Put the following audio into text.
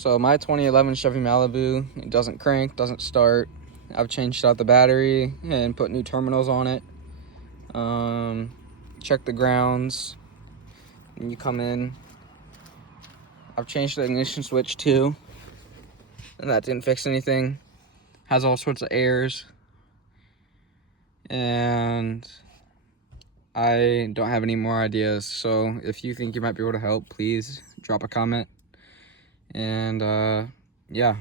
So my 2011 Chevy Malibu, it doesn't crank, doesn't start. I've changed out the battery and put new terminals on it. Check the grounds when you come in. I've changed the ignition switch too, and that didn't fix anything. Has all sorts of errors, and I don't have any more ideas. So if you think you might be able to help, please drop a comment. And yeah.